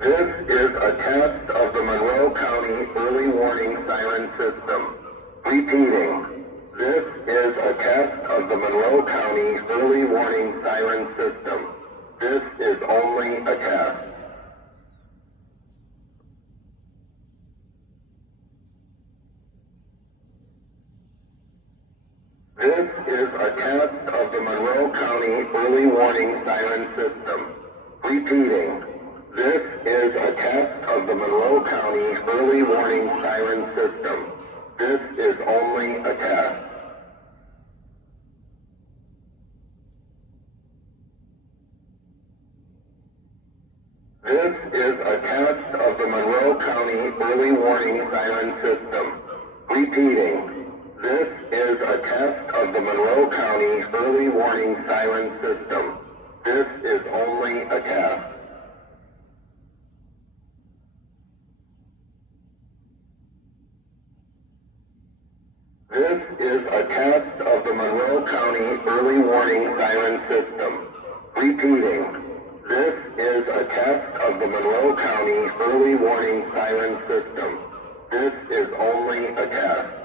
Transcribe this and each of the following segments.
This is a test of the Monroe County Early Warning Siren System. Repeating, this is a test of the Monroe County Early Warning Siren System. This is only a test. This is a test of the Monroe County Early Warning Siren System. Repeating, this is a test of the Monroe County Early Warning Siren System. This is only a test. This is a test of the Monroe County Early Warning Siren System. Repeating, this is a test of the Monroe County Early Warning Siren System. This is only a test. This is a test of the Monroe County Early Warning Siren System. Repeating, this is a test of the Monroe County Early Warning Siren System. This is only a test.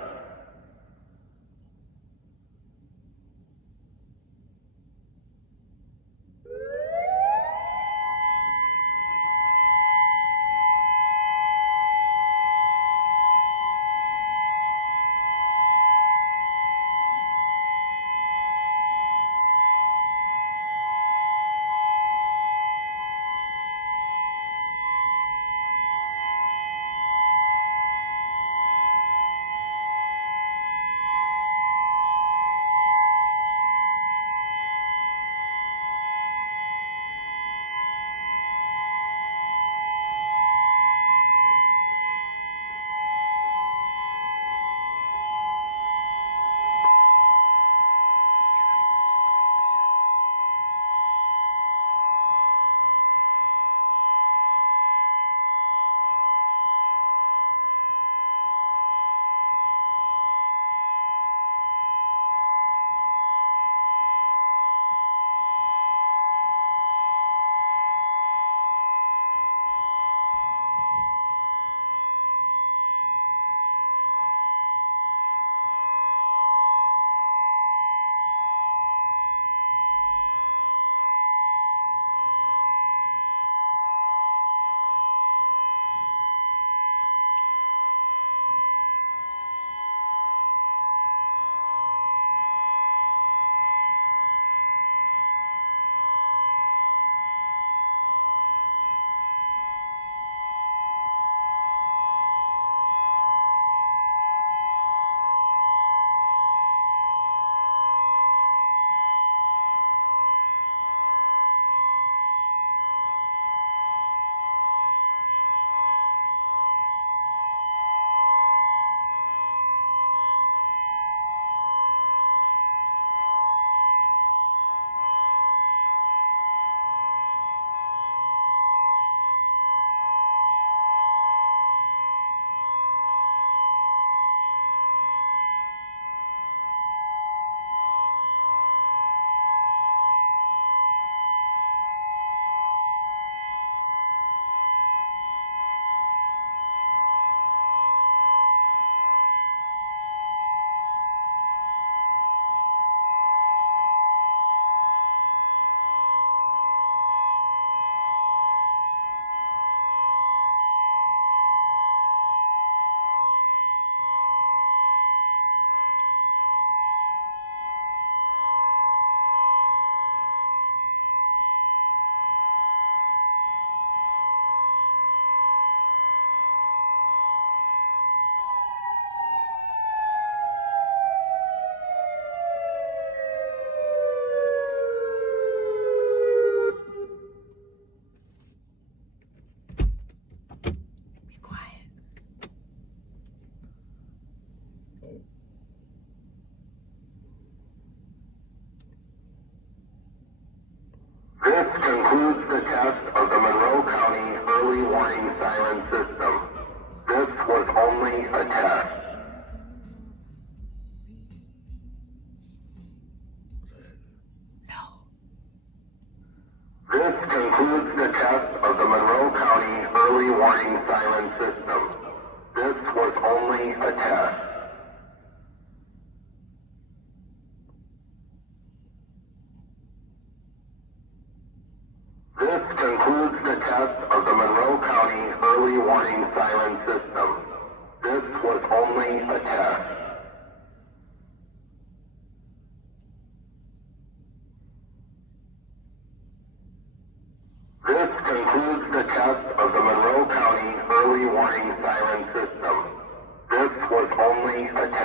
This concludes the test of the Monroe County Early Warning Siren System. This was only a test. No. This concludes the test of the Monroe County warning siren system. This was only a test. This concludes the test of the Monroe County early warning siren system. This was only a test.